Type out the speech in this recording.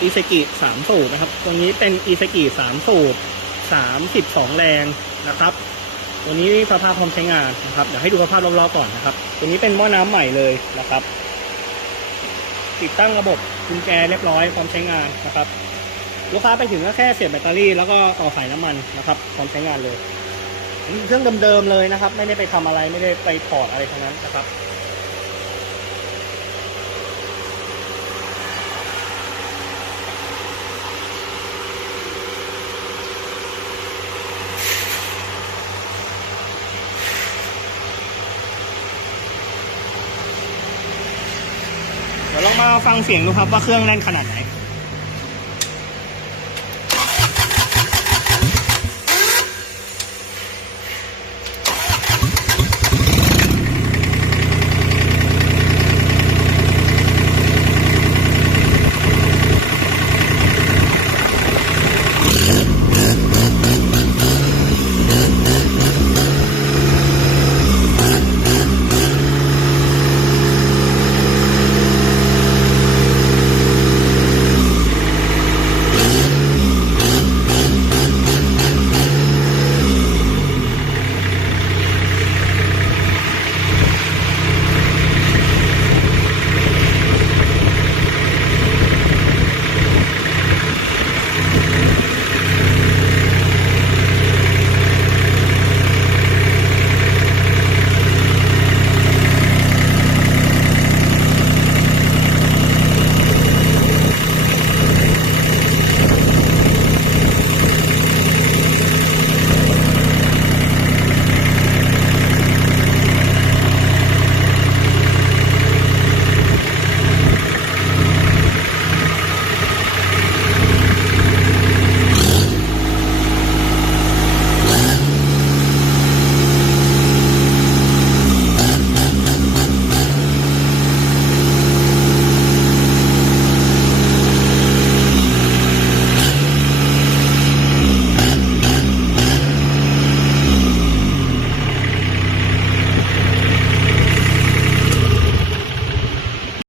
อีเซกิสามสูบนะครับ ตัวนี้เป็นอีเซกิสามสูบสามสิบสองแรงนะครับ ตัวนี้สภาพพร้อมใช้งานนะครับ เดี๋ยวให้ดูสภาพรอบๆก่อนนะครับ ตัวนี้เป็นหม้อน้ำใหม่เลยนะครับ ติดตั้งระบบกุญแจเรียบร้อยพร้อมใช้งานนะครับ ลูกค้าไปถึงก็แค่เสียบแบตเตอรี่แล้วก็ต่อสายน้ำมันนะครับพร้อมใช้งานเลย เครื่องเดิมๆเลยนะครับ ไม่ได้ไปทำอะไรไม่ได้ไปถอดอะไรทั้งนั้นนะครับ ดี๋ยวลองมาฟังเสียงดูครับว่าเครื่องแน่นขนาดไหน